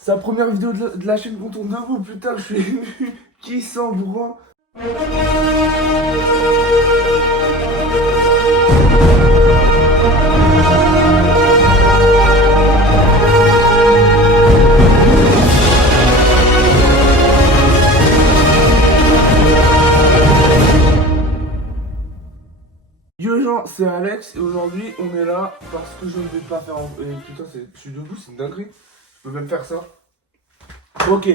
C'est la première vidéo de la chaîne qu'on tourne debout, putain, je suis ému. Qui s'en bourrant. Yo gens, c'est Alex et aujourd'hui on est là parce que je ne vais pas faire putain, je suis debout, c'est une dinguerie. Je peux même faire ça. Ok.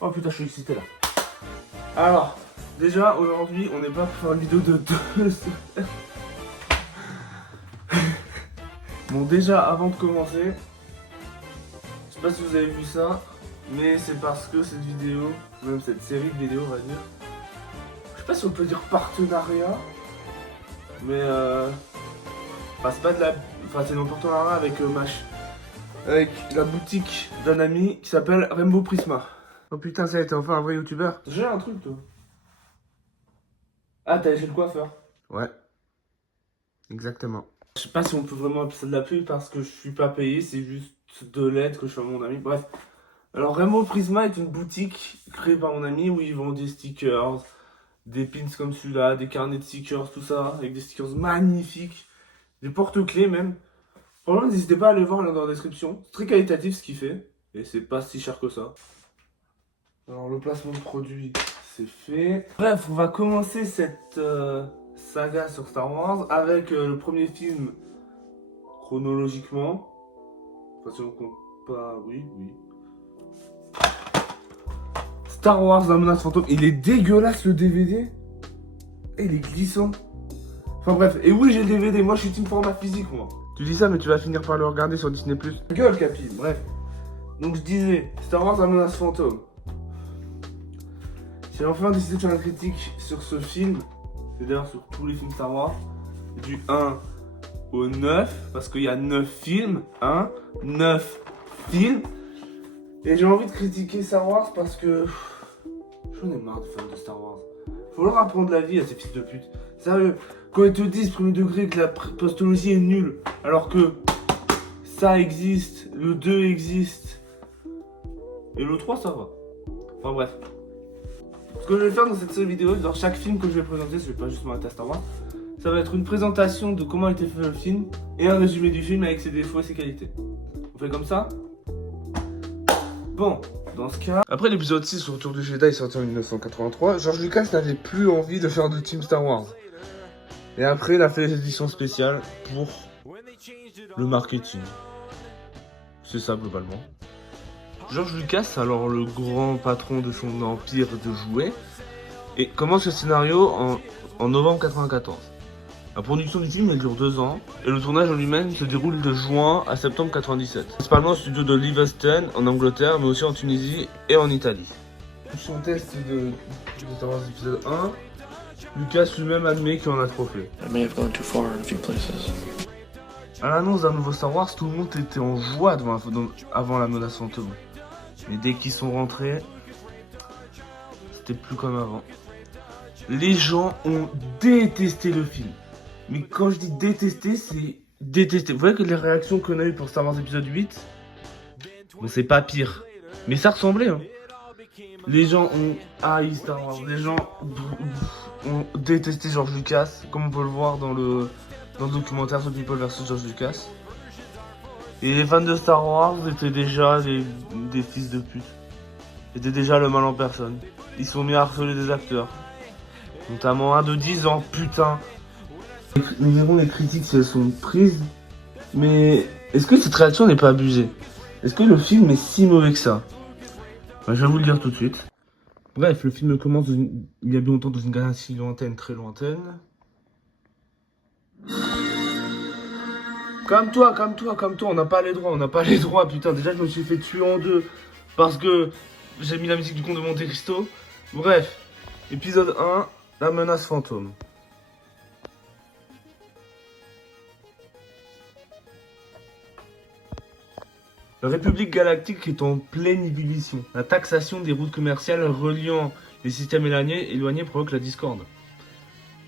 Oh putain, je suis excité là. Alors, déjà aujourd'hui on n'est pas pour faire une vidéo de 2 semaines. Bon, déjà avant de commencer, je sais pas si vous avez vu ça, mais c'est parce que cette vidéo, même cette série de vidéos on va dire, je sais pas si on peut dire partenariat. Mais enfin, c'est pas de la. Enfin, c'est en partenariat avec avec la boutique d'un ami qui s'appelle Rainbow Prisma. Oh putain, ça a été enfin un vrai youtubeur. J'ai un truc toi. Ah, t'as chez le coiffeur. Ouais. Exactement. Je sais pas si on peut vraiment appeler ça de la pub parce que je suis pas payé, c'est juste 2 lettres que je suis à mon ami. Bref. Alors Rainbow Prisma est une boutique créée par mon ami où ils vendent des stickers, des pins comme celui-là, des carnets de stickers, tout ça, avec des stickers magnifiques, des porte-clés même. Franchement, n'hésitez pas à aller voir dans la description. C'est très qualitatif ce qu'il fait, et c'est pas si cher que ça. Alors le placement de produit, c'est fait. Bref, on va commencer cette saga sur Star Wars avec le premier film chronologiquement. Enfin, si on compte pas, oui. Star Wars, la menace fantôme. Il est dégueulasse le DVD. Et il est glissant. Enfin bref, et oui j'ai le DVD, moi je suis team format physique moi. Tu dis ça mais tu vas finir par le regarder sur Disney+. Gueule Capi, bref. Donc je disais, Star Wars, la menace fantôme. J'ai enfin décidé de faire une critique sur ce film. C'est d'ailleurs sur tous les films Star Wars. Du 1 au 9, parce qu'il y a 9 films. 9 films. Et j'ai envie de critiquer Star Wars parce que j'en ai marre de faire de Star Wars. Faut leur apprendre la vie à ces fils de pute. Sérieux, quand ils te disent premier degré que la postologie est nulle, alors que ça existe, le 2 existe, et le 3 ça va. Enfin bref. Ce que je vais faire dans cette série vidéo, dans chaque film que je vais présenter, je vais pas juste m'arrêter à Star Wars, ça va être une présentation de comment a été fait le film, et un résumé du film avec ses défauts et ses qualités. On fait comme ça? Bon, dans ce cas... Après l'épisode 6, le Retour du Jedi, sorti en 1983, George Lucas n'avait plus envie de faire de Team Star Wars. Et après, il a fait les éditions spéciales pour le marketing. C'est ça, globalement. George Lucas, alors le grand patron de son empire de jouets, et commence le scénario en novembre 94. La production du film elle dure 2 ans, et le tournage en lui-même se déroule de juin à septembre 97. Principalement au studio de Livingston en Angleterre, mais aussi en Tunisie et en Italie. Son test de Star Wars épisode 1, Lucas lui-même admet qu'il en a trop fait. À l'annonce d'un nouveau Star Wars, tout le monde était en joie avant la menace fantôme. Mais dès qu'ils sont rentrés, c'était plus comme avant. Les gens ont détesté le film. Mais quand je dis détester, c'est détester. Vous voyez que les réactions qu'on a eues pour Star Wars épisode 8, bon, c'est pas pire. Mais ça ressemblait. Hein. Les gens ont haï Star Wars. Les gens ont détesté George Lucas, comme on peut le voir dans le documentaire The People vs George Lucas. Et les fans de Star Wars étaient déjà des fils de pute. C'était déjà le mal en personne. Ils sont mis à harceler des acteurs. Notamment un de 10 ans, putain. Nous verrons les critiques si elles sont prises. Mais est-ce que cette réaction n'est pas abusée? Est-ce que le film est si mauvais que ça? Je vais vous le dire tout de suite. Bref, le film commence il y a bien longtemps dans une galaxie lointaine, très lointaine. Comme toi, on n'a pas les droits, putain. Déjà, je me suis fait tuer en 2 parce que j'ai mis la musique du Comte de Monte Cristo. Bref, épisode 1, la menace fantôme. La République Galactique est en pleine ébullition. La taxation des routes commerciales reliant les systèmes éloignés provoque la discorde.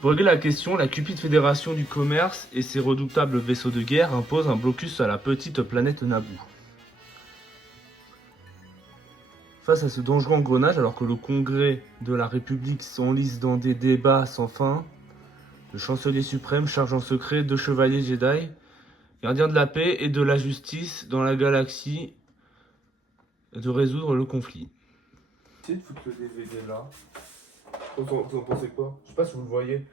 Pour régler la question, la cupide Fédération du Commerce et ses redoutables vaisseaux de guerre imposent un blocus à la petite planète Naboo. Face à ce dangereux engrenage, alors que le Congrès de la République s'enlise dans des débats sans fin, le chancelier suprême charge en secret 2 chevaliers Jedi, gardiens de la paix et de la justice dans la galaxie, de résoudre le conflit. Essayez de foutre le DVD là. Vous en pensez quoi? Je sais pas si vous le voyez.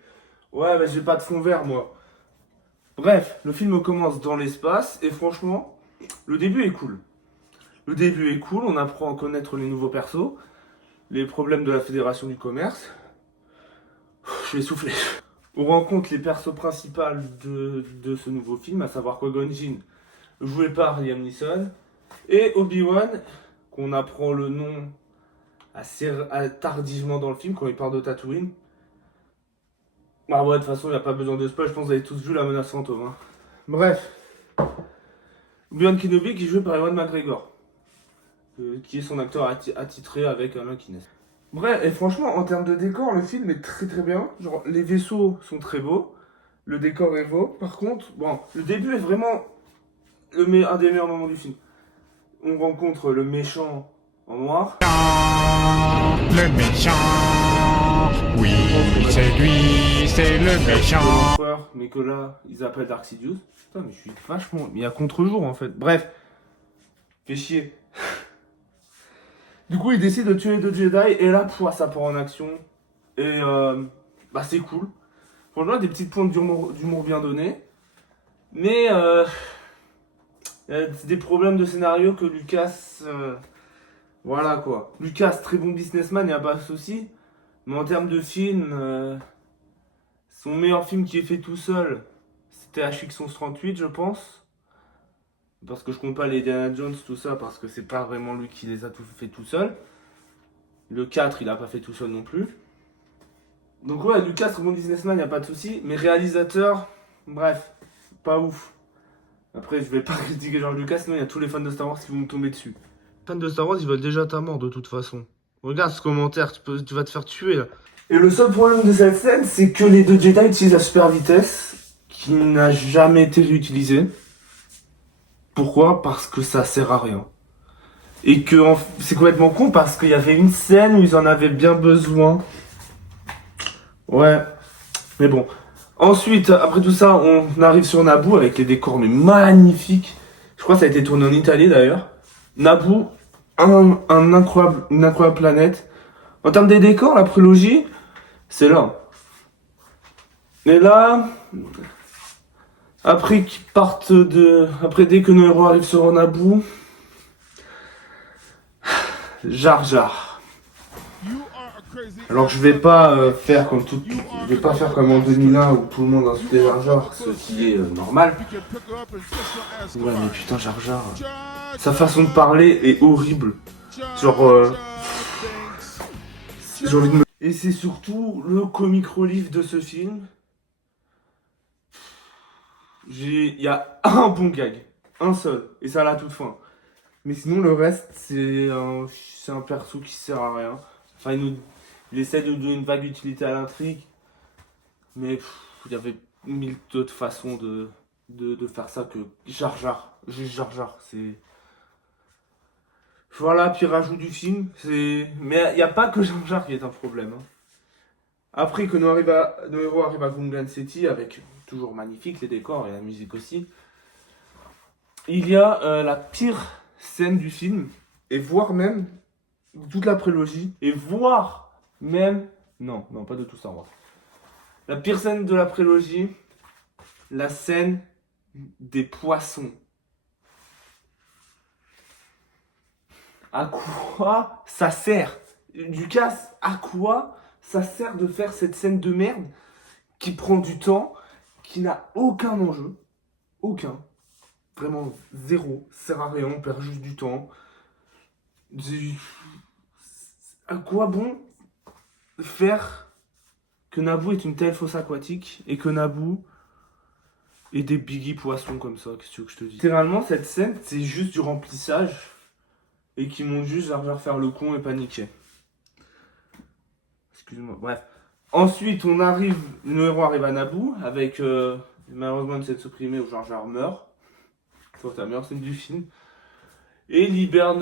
Ouais, mais j'ai pas de fond vert moi. Bref, le film commence dans l'espace et franchement, le début est cool. Le début est cool, on apprend à connaître les nouveaux persos, les problèmes de la Fédération du Commerce. Je vais souffler. On rencontre les persos principaux de ce nouveau film, à savoir Qui-Gon Jinn, joué par Liam Neeson, et Obi-Wan, qu'on apprend le nom assez tardivement dans le film, quand il parle de Tatooine. Ah ouais, de toute façon, il n'y a pas besoin de spoil, je pense que vous avez tous vu La Menace Fantôme. Hein. Bref. Obi-Wan Kenobi qui est joué par Ewan McGregor, qui est son acteur attitré avec Alain Guinness. Bref, et franchement, en termes de décor, le film est très très bien. Genre, les vaisseaux sont très beaux, le décor est beau. Par contre, bon, le début est vraiment un des meilleurs moments du film. On rencontre le méchant en noir. Le méchant, oui, c'est lui, c'est le méchant. Mais que là, ils appellent Dark Sidious. Putain, mais je suis vachement... Mais il y a contre-jour, en fait. Bref. Fait chier. Du coup, il décide de tuer les 2 Jedi. Et là, ça part en action. Et bah, c'est cool. Franchement, des petites pointes d'humour bien données. Mais il y a des problèmes de scénario que Lucas... voilà, quoi. Lucas, très bon businessman, il n'y a pas de souci. Mais en termes de film... son meilleur film qui est fait tout seul, c'était HX1138, je pense. Parce que je compte pas les Indiana Jones, tout ça, parce que c'est pas vraiment lui qui les a fait tout seul. Le 4, il a pas fait tout seul non plus. Donc ouais, Lucas, très bon businessman, y a pas de souci. Mais réalisateur, bref, pas ouf. Après, je vais pas critiquer George Lucas, sinon il y a tous les fans de Star Wars qui vont me tomber dessus. Les fans de Star Wars, ils veulent déjà ta mort de toute façon. Regarde ce commentaire, tu vas te faire tuer là. Et le seul problème de cette scène, c'est que les 2 Jedi utilisent la super vitesse, qui n'a jamais été réutilisée. Pourquoi? Parce que ça sert à rien. Et que c'est complètement con parce qu'il y avait une scène où ils en avaient bien besoin. Ouais, mais bon. Ensuite, après tout ça, on arrive sur Naboo avec les décors mais magnifiques. Je crois que ça a été tourné en Italie d'ailleurs. Naboo, une incroyable planète. En termes des décors, la prélogie, c'est là. Et là, après qu'ils partent après dès que nos héros arrivent sur Naboo, Jar Jar. Alors je vais pas faire comme je vais pas faire comme en 2001 où tout le monde insultait Jar Jar, ce qui est normal. Ouais mais putain Jar Jar, sa façon de parler est horrible. Genre j'ai envie de me... Et c'est surtout le comic relief de ce film. Il y a un bon gag, un seul, et ça à la toute fin. Mais sinon le reste c'est un perso qui sert à rien. Enfin il essaie de donner une vague utilité à l'intrigue. Mais il y avait 1000 autres façons de faire ça que Jar Jar. Juste Jar Jar, c'est... Voilà, puis rajout du film, c'est... Mais il n'y a pas que Jar Jar qui est un problème. Hein. Après que nos héros arrivent à Gungan City, avec toujours magnifique les décors et la musique aussi, il y a la pire scène du film, et voire même toute la prélogie, et voire même... Non, pas de tout Star Wars. La pire scène de la prélogie, la scène des poissons. À quoi ça sert? Lucas, à quoi ça sert de faire cette scène de merde qui prend du temps, qui n'a aucun enjeu? Aucun. Vraiment zéro. Sert à rien, on perd juste du temps. À quoi bon faire que Naboo est une telle fosse aquatique et que Naboo ait des biggie poissons comme ça? Qu'est-ce que je te dis? Littéralement, cette scène, c'est juste du remplissage et qui montre juste Jar Jar faire le con et paniquer. Excuse-moi, bref. Ensuite, nos héros arrivent à Naboo avec malheureusement une scène supprimée où Jar Jar meurt. C'est la meilleure scène du film. et libère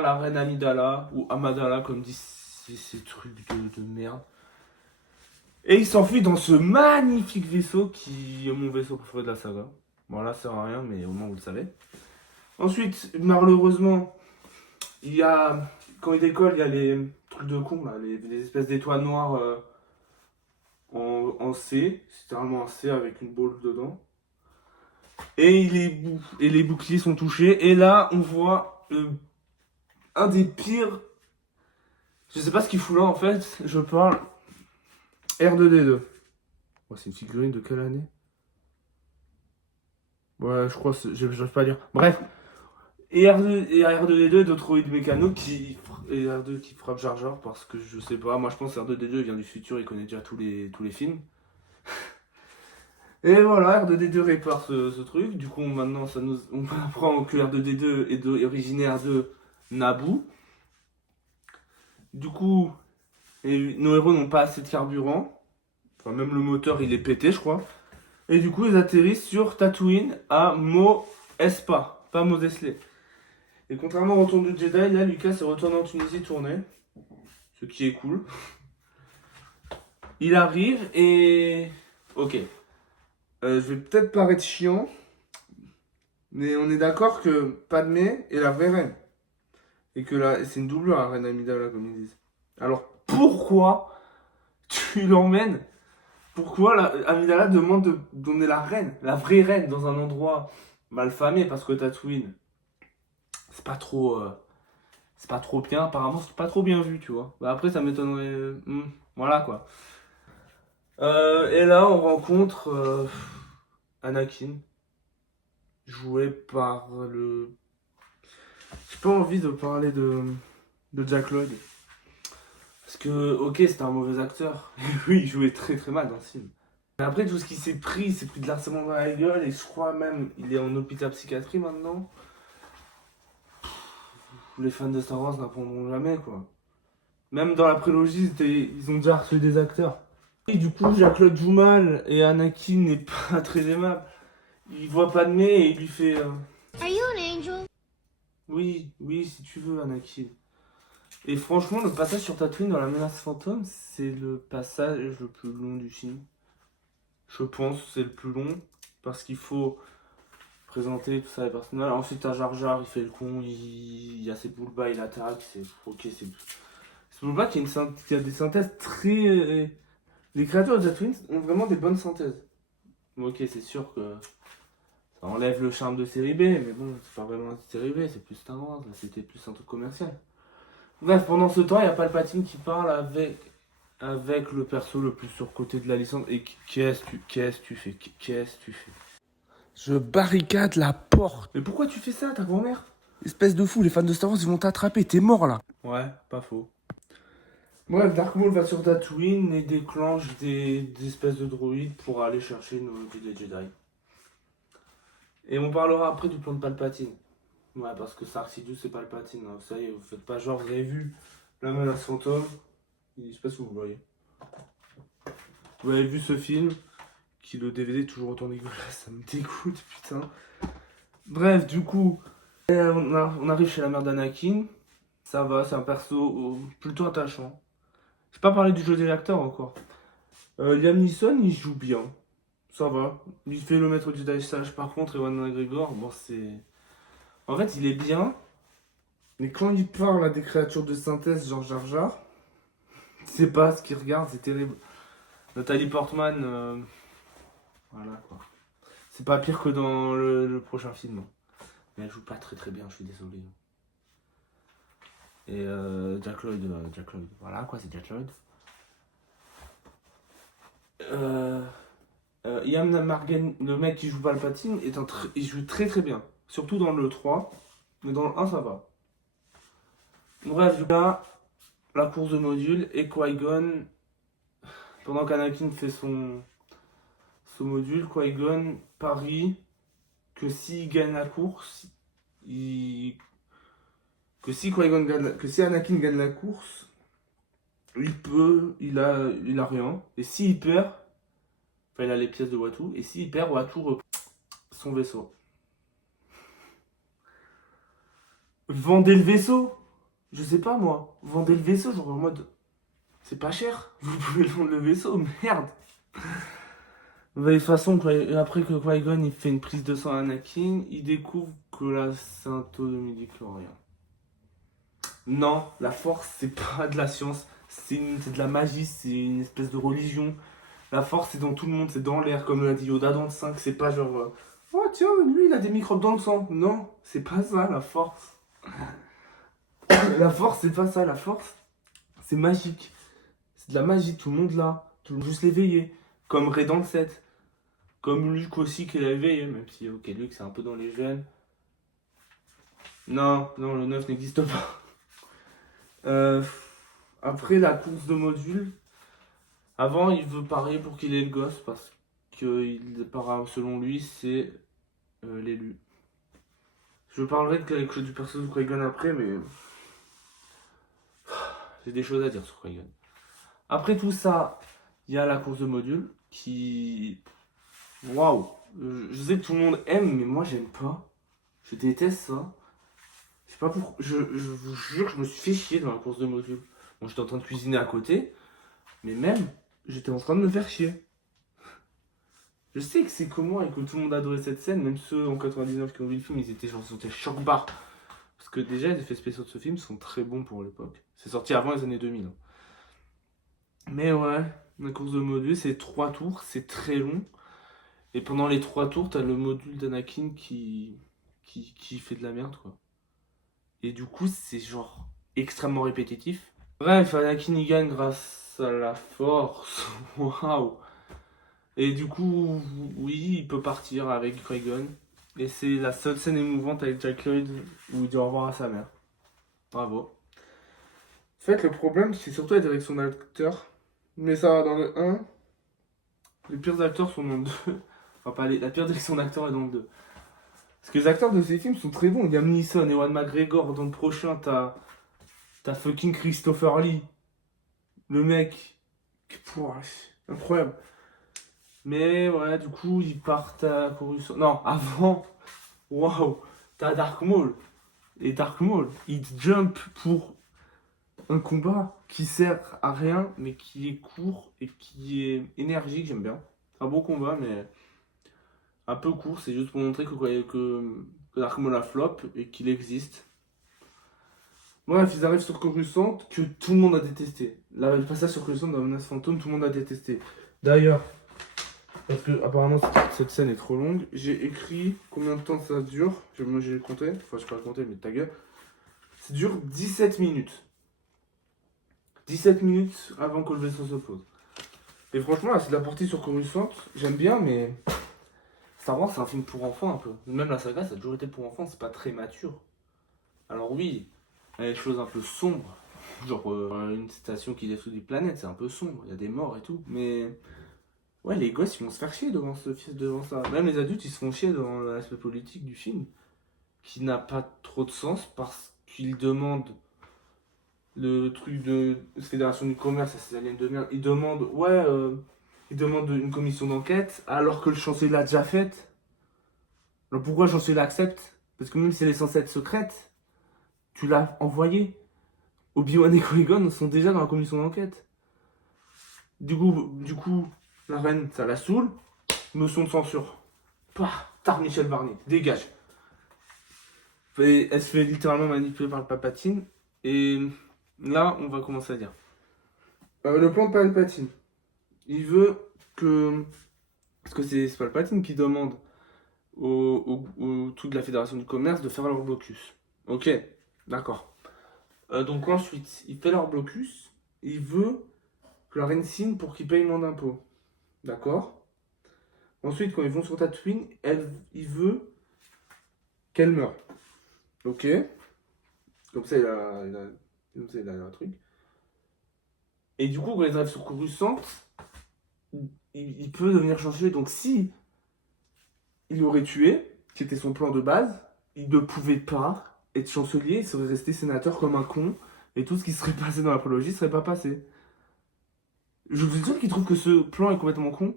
la reine Amidala, ou Amadala, comme disent ces trucs de merde. Et il s'enfuit dans ce magnifique vaisseau qui est mon vaisseau préféré de la saga. Bon, là, ça sert à rien, mais au moins vous le savez. Ensuite, malheureusement, il y a. Quand il décolle, il y a les trucs de con, là, les espèces d'étoiles noires en C. C'est littéralement un C avec une boule dedans. Et les boucliers sont touchés. Et là, on voit un des pires. Je sais pas ce qu'il fout là en fait. Je parle R2D2. Oh, c'est une figurine de quelle année? Ouais, je crois, j'arrive pas à lire. Bref. Et R2D2 et d'autres droïdes mécano et R2 qui frappe Jar Jar parce que je sais pas. Moi, je pense que R2D2 vient du futur, il connaît déjà tous les films. Et voilà, R2D2 répare ce truc. Du coup, maintenant, on apprend que R2D2 est originaire de Naboo. Du coup, nos héros n'ont pas assez de carburant. Enfin, même le moteur, il est pété, je crois. Et du coup, ils atterrissent sur Tatooine à Mos Espa, pas Mos Eisley. Et contrairement au Retour du Jedi, là, Lucas est retourné en Tunisie tourner. Ce qui est cool. Il arrive et... Ok. Je vais peut-être paraître chiant, mais on est d'accord que Padmé est la vraie reine. Et que c'est une doublure, la reine Amidala, comme ils disent. Alors pourquoi tu l'emmènes? Pourquoi Amidala demande de donner la reine, la vraie reine, dans un endroit malfamé? Parce que Tatooine, c'est pas trop bien, apparemment, c'est pas trop bien vu, tu vois. Bah après, ça m'étonnerait. Voilà quoi. Et là, on rencontre Anakin, joué par le. J'ai pas envie de parler de Jack Lloyd. Parce que, ok, c'était un mauvais acteur. Oui, il jouait très très mal dans ce film. Mais après, tout ce qu'il s'est pris, il s'est pris de l'harcèlement dans la gueule. Et je crois même, il est en hôpital psychiatrie maintenant. Les fans de Star Wars n'apprendront jamais, quoi. Même dans la prélogie, ils ont déjà reçu des acteurs. Et du coup, Jack Lloyd joue mal et Anakin n'est pas très aimable. Il voit Padmé et il lui fait... Are you an angel? Oui, si tu veux, Anakin. Et franchement, le passage sur Tatooine dans La Menace Fantôme, c'est le passage le plus long du film. Je pense que c'est le plus long, parce qu'il faut présenter tout ça les personnages. Ensuite, t'as Jar Jar, il fait le con, il y a ses Bulba, il attaque, c'est... Ok, c'est Bulba qui a des synthèses très... Les créateurs de Tatooine ont vraiment des bonnes synthèses. Ok, c'est sûr que ça enlève le charme de série B, mais bon, c'est pas vraiment une série B, c'est plus Star Wars, là c'était plus un truc commercial. Bref, pendant ce temps, il y a Palpatine qui parle avec le perso le plus surcoté de la licence. Et qu'est-ce que tu fais? Je barricade la porte. Mais pourquoi tu fais ça, ta grand-mère? Espèce de fou, les fans de Star Wars, ils vont t'attraper, t'es mort là. Ouais, pas faux. Bref, Dark Maul va sur Tatooine et déclenche des espèces de droïdes pour aller chercher nos Jedi. Et on parlera après du plan de Palpatine. Ouais, parce que Sarsidious c'est Palpatine. Hein. Ça y est, vous faites pas genre, vous avez vu La Menace Fantôme. Je sais pas si vous le voyez. Vous avez vu ce film, qui le DVD est toujours autant dégueulasse, ça me dégoûte, putain. Bref, du coup, on arrive chez la mère d'Anakin. Ça va, c'est un perso plutôt attachant. J'ai pas parlé du jeu des acteurs encore. Liam Neeson, il joue bien. Ça va. Il fait le maître Jedi sage. Par contre, Ewan McGregor, bon, c'est... En fait, il est bien. Mais quand il parle à des créatures de synthèse, genre Jar Jar, c'est pas ce qu'il regarde, c'est terrible. Nathalie Portman, voilà quoi. C'est pas pire que dans le prochain film. Mais elle joue pas très très bien, je suis désolé. Et Jack Lloyd, voilà quoi, c'est Jack Lloyd. Ian Margen, le mec qui joue Palpatine, il joue très très bien. Surtout dans le 3, mais dans le 1 ça va. Bref, là, la course de module et Qui-Gon, pendant qu'Anakin fait son module, Qui-Gon parie que s'il gagne la course, que si Anakin gagne la course, il a rien. Et s'il perd, enfin il a les pièces de Wattu, et s'il perd, Wattu reprend son vaisseau. vendez le vaisseau. Je sais pas moi. Vendez le vaisseau, genre en mode. C'est pas cher. Vous pouvez le vendre le vaisseau, merde. De toute façon, après que Qui-Gon il fait une prise de sang à Anakin, il découvre que la symptôme de midi-chlorien. Non, la force, c'est pas de la science, c'est de la magie, c'est une espèce de religion. La force, c'est dans tout le monde, c'est dans l'air, comme l'a dit Yoda dans le 5, c'est pas genre oh tiens, lui il a des microbes dans le sang. Non, c'est pas ça la force. La force, c'est pas ça, la force, c'est magique. C'est de la magie, tout le monde là, tout le monde juste l'éveiller. Comme Rey dans le 7. Comme Luke aussi qui l'a éveillé, même si ok Luke c'est un peu dans les gènes. Non, non, le 9 n'existe pas. Après la course de module, avant il veut parier pour qu'il ait le gosse parce que selon lui c'est l'élu. Je parlerai du personnage de Qui-Gon après, mais j'ai des choses à dire sur Qui-Gon. Après tout ça, il y a la course de module qui... Waouh! Je sais que tout le monde aime, mais moi j'aime pas. Je déteste ça. Je sais pas pourquoi. Je vous jure, je me suis fait chier dans la course de module. Bon, j'étais en train de cuisiner à côté, mais même, j'étais en train de me faire chier. Je sais que c'est comme moi et que tout le monde adorait cette scène, même ceux en 99 qui ont vu le film, ils étaient choc-barre. Parce que déjà, les effets spéciaux de ce film sont très bons pour l'époque. C'est sorti avant les années 2000. Mais ouais, la course de module, c'est 3 tours, c'est très long. Et pendant les 3 tours, t'as le module d'Anakin qui fait de la merde, quoi. Et du coup, c'est genre extrêmement répétitif. Bref, Anakin il gagne grâce à la force. Waouh! Et du coup, oui, il peut partir avec Qui-Gon. Et c'est la seule scène émouvante avec Jack Lloyd où il dit au revoir à sa mère. Bravo. En fait, le problème, c'est surtout la direction d'acteur. Mais ça va dans le 1. Les pires acteurs sont dans le 2. Enfin, pas la pire direction d'acteur est dans le 2. Parce que les acteurs de ces films sont très bons. Liam Neeson, Ewan McGregor. Dans le prochain, t'as fucking Christopher Lee. Le mec. Pouah, incroyable. Mais ouais, du coup, ils partent à Coruscant. Non, avant. Waouh. T'as Dark Maul. Et Dark Maul, il jump pour un combat qui sert à rien, mais qui est court et qui est énergique, j'aime bien. Un beau combat, mais un peu court, c'est juste pour montrer que Dark Maul a flop et qu'il existe. Bref, ils arrivent sur Coruscant, que tout le monde a détesté. Là, le passage sur Coruscant dans la menace fantôme, tout le monde a détesté. D'ailleurs, parce que apparemment cette scène est trop longue, j'ai écrit combien de temps ça dure. Moi j'ai compté, enfin je peux pas compter, mais ta gueule. Ça dure 17 minutes. 17 minutes avant que le vaisseau se pose. Et franchement, là, c'est de la partie sur Coruscant, j'aime bien, mais Star Wars c'est un film pour enfants un peu. Même la saga, ça a toujours été pour enfants, c'est pas très mature. Alors oui, il y a des choses un peu sombres, genre une station qui détruit des planètes, c'est un peu sombre, il y a des morts et tout, mais ouais, les gosses ils vont se faire chier devant ça. Même les adultes ils se font chier devant l'aspect politique du film, qui n'a pas trop de sens parce qu'ils demandent le truc de Fédération du commerce à ces aliens de merde. Ils demandent, ils demandent une commission d'enquête alors que le chancelier l'a déjà faite. Alors pourquoi le chancelier l'accepte? Parce que même si elle est censée être secrète, tu l'as envoyée. Obi-Wan et Qui-Gon sont déjà dans la commission d'enquête. Du coup, la reine, ça la saoule. Motion de censure. Pah, tard Michel Barnier, dégage. Elle se fait littéralement manipuler par le Palpatine. Et là, on va commencer à dire. Le plan de Palpatine. Il veut que... Parce que c'est Palpatine qui demande au truc de la Fédération du Commerce de faire leur blocus. Ok, d'accord. Donc ensuite, il fait leur blocus. Il veut que la reine signe pour qu'ils payent moins d'impôts. D'accord. Ensuite, quand ils vont sur Tatooine, il veut qu'elle meure. Ok. Comme ça, il a un truc. Et du coup, quand ils arrivent sur Coruscant, il peut devenir chancelier. Donc si il l'aurait tué, qui était son plan de base, il ne pouvait pas être chancelier, il serait resté sénateur comme un con, et tout ce qui serait passé dans la prélogie ne serait pas passé. Je vous dis qu'il trouve que ce plan est complètement con.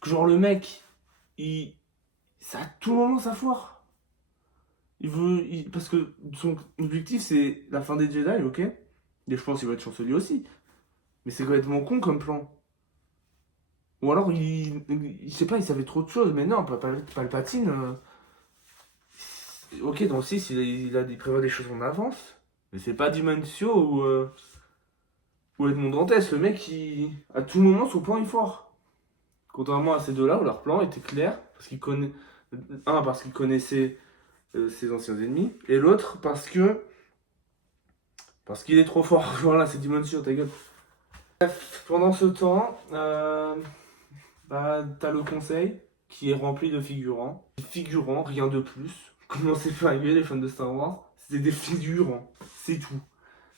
Que genre le mec, ça a tout le moment sa foire. Parce que son objectif, c'est la fin des Jedi, ok? Et je pense qu'il va être chancelier aussi. Mais c'est complètement con comme plan. Ou alors, je sais pas, il savait trop de choses. Mais non, Palpatine... ok, dans le 6, il prévoit des choses en avance. Mais c'est pas Dimension ou Edmond Dantes. Le mec, à tout moment, son plan est fort. Contrairement à ces deux-là, où leur plan était clair. Parce qu'ils connaissaient ses anciens ennemis. Et l'autre, parce qu'il est trop fort. Voilà, c'est Dimension, ta gueule. Bref, pendant ce temps, t'as le conseil qui est rempli de figurants. Des figurants, rien de plus. Comment c'est arrivé les fans de Star Wars? C'était des figurants, c'est tout.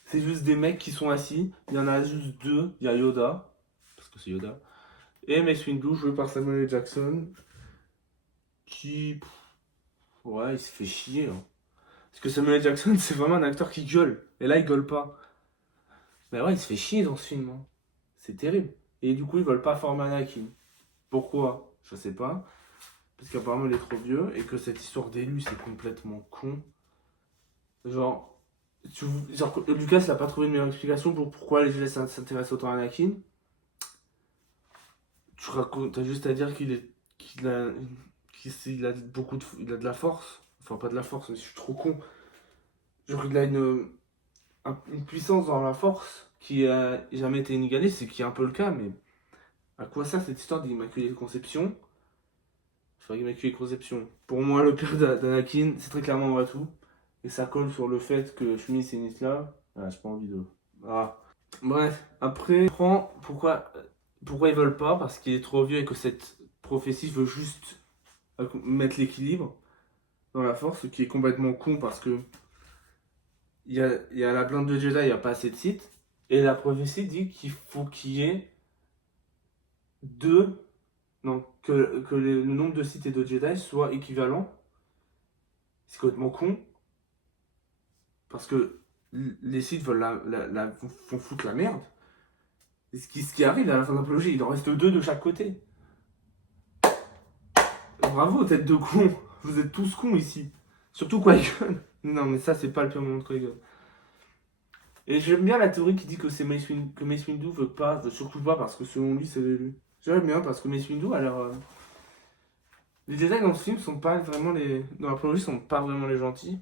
C'est juste des mecs qui sont assis. Il y en a juste deux. Il y a Yoda, parce que c'est Yoda. Et Mace Windu, joué par Samuel L. Jackson. Ouais, il se fait chier. Hein. Parce que Samuel L. Jackson, c'est vraiment un acteur qui gueule. Et là, il gueule pas. Mais ouais, il se fait chier dans ce film. Hein. C'est terrible. Et du coup, ils veulent pas former Anakin. Pourquoi? Je sais pas. Parce qu'apparemment, il est trop vieux. Et que cette histoire d'élu, c'est complètement con. Genre, Lucas, il a pas trouvé une meilleure explication pour pourquoi les Jedi s'intéressent autant à Anakin. T'as juste à dire qu'il a il a de la force. Enfin, pas de la force, mais je suis trop con. Genre, il a une puissance dans la force qui a jamais été inégalée, c'est qui est un peu le cas, mais à quoi sert cette histoire d'Immaculée Conception? Enfin, Immaculée Conception. Pour moi, le père d'Anakin, c'est très clairement Watu. Et ça colle sur le fait que Shmi c'est Nisla. Ah, j'ai pas envie de. Ah. Bref, après, pourquoi ils veulent pas? Parce qu'il est trop vieux et que cette prophétie veut juste mettre l'équilibre dans la force, ce qui est complètement con parce que il y a la blinde de Jedi, il n'y a pas assez de Sith. Et la prophétie dit qu'il faut qu'il y ait deux. Non, que le nombre de Sith et de Jedi soit équivalent. C'est complètement con. Parce que les Sith veulent font foutre la merde. Et ce qui arrive à la fin de la prélogie, il en reste deux de chaque côté. Bravo, tête de con. Vous êtes tous cons ici. Surtout Qui-Gon. Non, mais ça, c'est pas le pire moment de Qui-Gon. Et j'aime bien la théorie qui dit que Mace Windu veut surtout pas parce que selon lui, c'est l'élu. J'aime bien parce que Mace Windu a l'air. Les Jedi dans ce film sont pas vraiment les. Dans la prélogie, sont pas vraiment les gentils.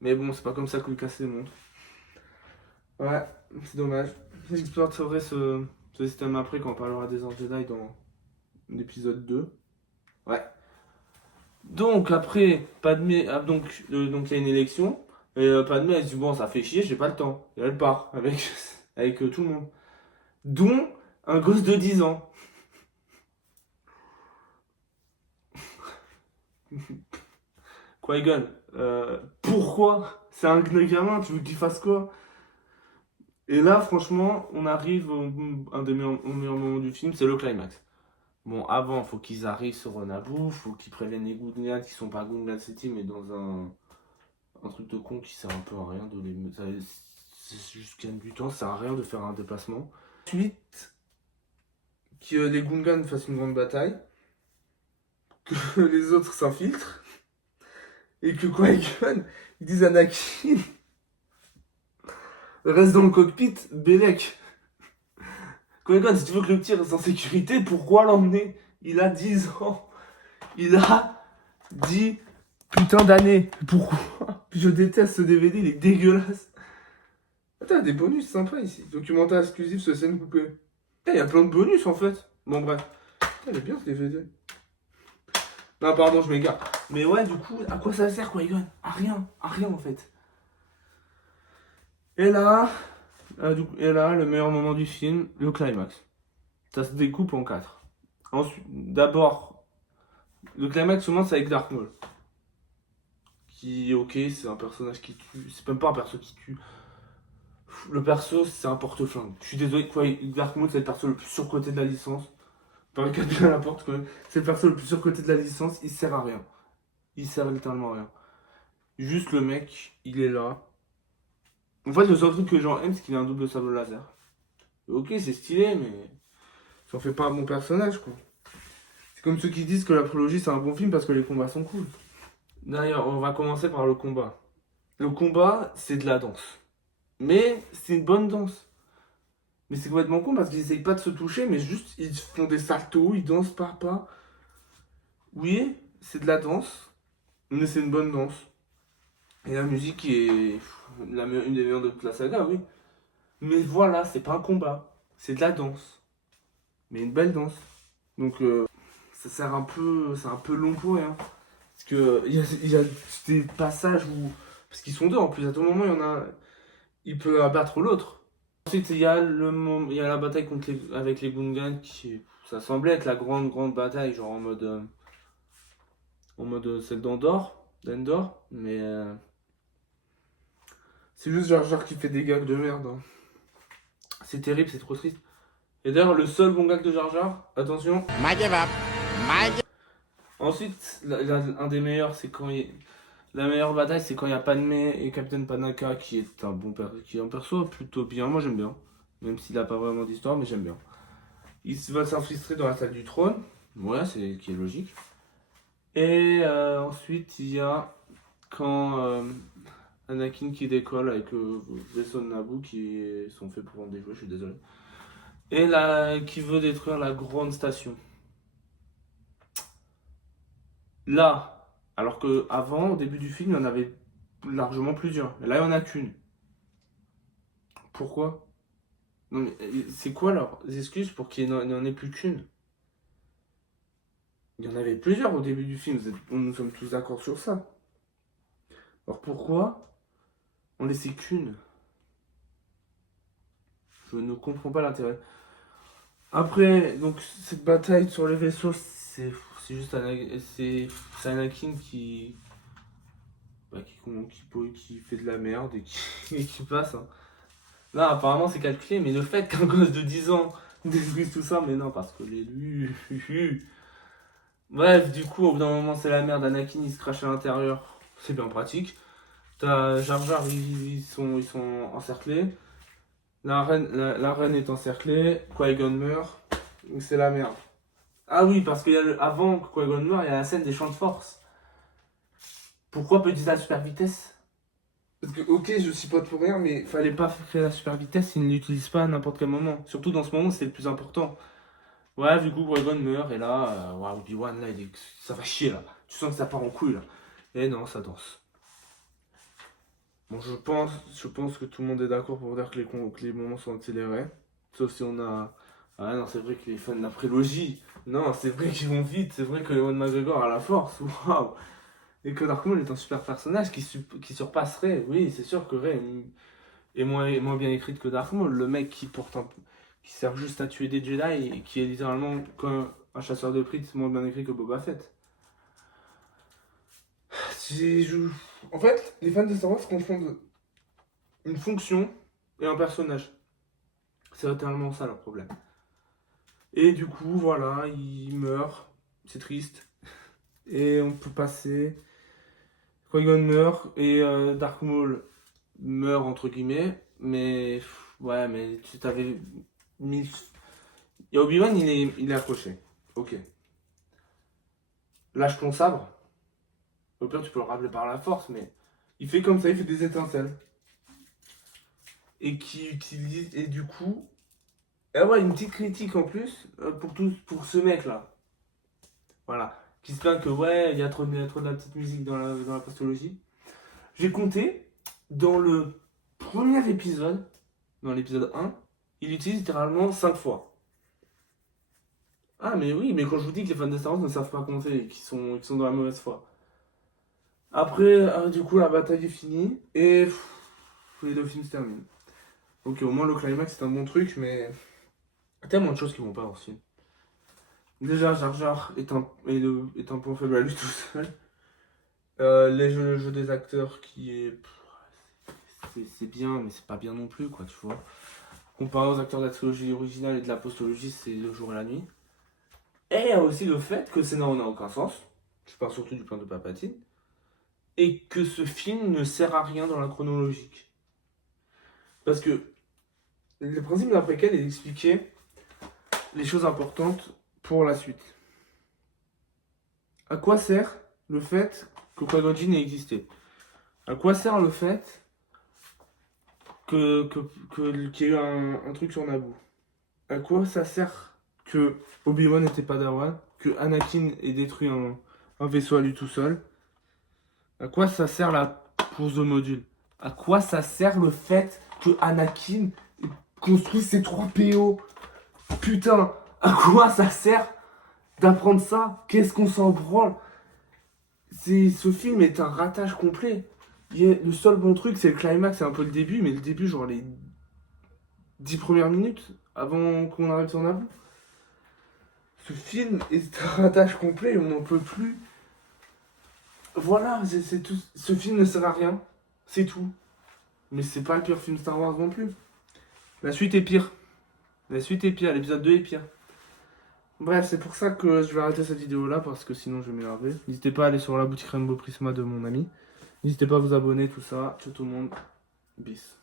Mais bon, c'est pas comme ça que Lucas les montre. Ouais, c'est dommage. J'exploiterai ce système après quand on parlera des Ordres Jedi dans l'épisode 2. Ouais. Donc après, Padmé, donc il y a une élection. Et Padmé, elle se dit bon, ça fait chier, j'ai pas le temps. Et elle part avec tout le monde. Dont un gosse de 10 ans. Qui-Gon, pourquoi? C'est un gamin, tu veux qu'il fasse quoi? Et là, franchement, on arrive au meilleur moment du film, c'est le climax. Bon, avant, faut qu'ils arrivent sur Naboo, faut qu'ils préviennent les Gungan qui sont pas Gungan City, mais dans un truc de con qui sert un peu à rien de les. C'est juste gagne du temps, ça sert à rien de faire un déplacement. Ensuite, que les Gungan fassent une grande bataille, que les autres s'infiltrent, et que Qui-Gon, ils disent à Anakin, reste dans le cockpit, Bélec. Qui-Gon, si tu veux que le petit reste en sécurité, pourquoi l'emmener? Il a 10 ans. Il a 10 putain d'années. Pourquoi? Je déteste ce DVD, il est dégueulasse. Attends, il y a des bonus sympas ici. Documentaire exclusif sur scène coupée. Il y a plein de bonus en fait. Bon bref. Il est bien ce DVD. Non pardon, je m'égare. Mais ouais, du coup, à quoi ça sert Qui-Gon? À rien en fait. Et là, le meilleur moment du film, le climax. Ça se découpe en 4. Ensuite, d'abord, le climax commence avec Dark Maul. Qui, ok, c'est un personnage qui tue. C'est même pas un perso qui tue. Le perso, c'est un porte-flingue. Je suis désolé, Dark Maul, c'est le perso le plus surcoté de la licence. Barricade bien la porte quand même. C'est le perso le plus surcoté de la licence, il sert à rien. Il sert littéralement à rien. Juste le mec, il est là. En fait, le seul truc que les gens aiment, c'est qu'il a un double sabre laser. Ok, c'est stylé, mais ça en fait pas un bon personnage, quoi. C'est comme ceux qui disent que la prélogie, c'est un bon film parce que les combats sont cool. D'ailleurs, on va commencer par le combat. Le combat, c'est de la danse. Mais c'est une bonne danse. Mais c'est complètement con parce qu'ils essayent pas de se toucher, mais juste ils font des saltos, ils dansent par pas. Oui, c'est de la danse, mais c'est une bonne danse. Et la musique est une des meilleures de toute la saga, oui. Mais voilà, c'est pas un combat, c'est de la danse. Mais une belle danse. Donc ça sert un peu. C'est un peu long pour rien. Parce que il y a des passages où. Parce qu'ils sont deux en plus, à tout moment il y en a. Il peut abattre l'autre. Ensuite, il y a la bataille avec les Gungans qui. Ça semblait être la grande bataille, genre en mode celle d'Endor, mais c'est juste Jar Jar qui fait des gags de merde. Hein. C'est terrible, c'est trop triste. Et d'ailleurs, le seul bon gag de Jar Jar, attention. Ensuite, un des meilleurs, c'est quand la meilleure bataille, c'est quand il y a Padmé et Captain Panaka qui est qui est un perso plutôt bien. Moi, j'aime bien, même s'il n'a pas vraiment d'histoire, mais j'aime bien. Ils veulent s'infiltrer dans la salle du trône, ouais, c'est qui est logique. Et ensuite, il y a quand Anakin qui décolle avec le vaisseau de Naboo qui sont faits pour vendre des jouets, je suis désolé. Et là, qui veut détruire la grande station. Là, alors que avant, au début du film, il y en avait largement plusieurs. Et là, il n'y en a qu'une. Pourquoi? Non mais c'est quoi leurs excuses pour qu'il n'y en ait plus qu'une? Il y en avait plusieurs au début du film, nous sommes tous d'accord sur ça. Alors pourquoi on laissait qu'une? Je ne comprends pas l'intérêt. Après, donc cette bataille sur les vaisseaux, c'est juste c'est Anakin qui fait de la merde et et qui passe. Hein. Là, apparemment, c'est calculé, mais le fait qu'un gosse de 10 ans détruise tout ça, mais non, parce que l'élu. Bref, du coup, au bout d'un moment, c'est la merde. Anakin, il se crache à l'intérieur. C'est bien pratique. T'as Jar Jar, ils sont encerclés. La reine est encerclée. Qui-Gon meurt. C'est la merde. Ah oui, parce qu'il y a avant que Qui-Gon meurt, il y a la scène des champs de force. Pourquoi peut-il la super vitesse? Parce que, ok, je suis pas pour rien, mais fallait pas faire la super vitesse, il ne l'utilise pas à n'importe quel moment. Surtout dans ce moment, c'est le plus important. Ouais, du coup, Qui-Gon meurt, et là, Obi-Wan, là, ça va chier, là. Tu sens que ça part en couille, là. Et non, ça danse. Bon, je pense que tout le monde est d'accord pour dire que les moments sont accélérés. Sauf si on a... Ah non, c'est vrai que les fans de la prélogie, non, c'est vrai qu'ils vont vite, c'est vrai que Ewan McGregor a la force, waouh. Et que Dark Maul est un super personnage qui surpasserait, oui, c'est sûr que Rey est moins bien écrite que Dark Maul, le mec qui sert juste à tuer des Jedi et qui est littéralement comme un chasseur de primes, c'est moins bien écrit que Boba Fett. En fait, les fans de Star Wars confondent une fonction et un personnage. C'est littéralement ça leur problème. Et du coup, voilà, il meurt, c'est triste. Et on peut passer. Qui-Gon meurt et Dark Maul meurt entre guillemets, mais ouais, mais tu t'avais mis. Et Obi-Wan, il est accroché. Ok. Lâche ton sabre. Au pire, tu peux le rappeler par la force, mais il fait comme ça, il fait des étincelles. Et qui utilise. Et du coup. Ah ouais, une petite critique en plus pour ce mec-là. Voilà. Qui se plaint que ouais, il y a trop de la petite musique dans la postologie. J'ai compté, dans le premier épisode, dans l'épisode 1, il utilise littéralement 5 fois. Ah mais oui, mais quand je vous dis que les fans de Star Wars ne savent pas compter et qu'ils sont dans la mauvaise foi. Après, du coup, la bataille est finie et les deux films se terminent. Ok, au moins le climax c'est un bon truc, mais il y a tellement de choses qui vont pas dans ce film. Déjà, Jar Jar est un point faible à lui tout seul. Le jeu des acteurs qui est... C'est bien, mais c'est pas bien non plus, quoi, tu vois. Comparé aux acteurs de la trilogie originale et de la postologie, c'est le jour et la nuit. Et il y a aussi le fait que le scénario n'a aucun sens. Je parle surtout du plan de Palpatine. Et que ce film ne sert à rien dans la chronologique. Parce que le principe d'un préquel est d'expliquer les choses importantes pour la suite. À quoi sert le fait que Qui-Gon ait existé. À quoi sert le fait qu'il y ait eu un truc sur Naboo? À quoi ça sert que Obi-Wan n'était pas Dawan, que Anakin ait détruit un vaisseau à lui tout seul? À quoi ça sert la pose de module? À quoi ça sert le fait que Anakin construit ses 3 PO? Putain, à quoi ça sert d'apprendre ça? Qu'est-ce qu'on s'en branle? Ce film est un ratage complet. Le seul bon truc, c'est le climax, c'est un peu le début, mais le début, genre les 10 premières minutes avant qu'on arrive sur Naboo. Ce film est un ratage complet, on n'en peut plus. Voilà, c'est tout. Ce film ne sert à rien, c'est tout. Mais c'est pas le pire film Star Wars non plus. La suite est pire. La suite est pire, l'épisode 2 est pire. Bref, c'est pour ça que je vais arrêter cette vidéo là, parce que sinon je vais m'énerver. N'hésitez pas à aller sur la boutique Rainbow Prisma de mon ami. N'hésitez pas à vous abonner, tout ça. Ciao tout le monde. Bis.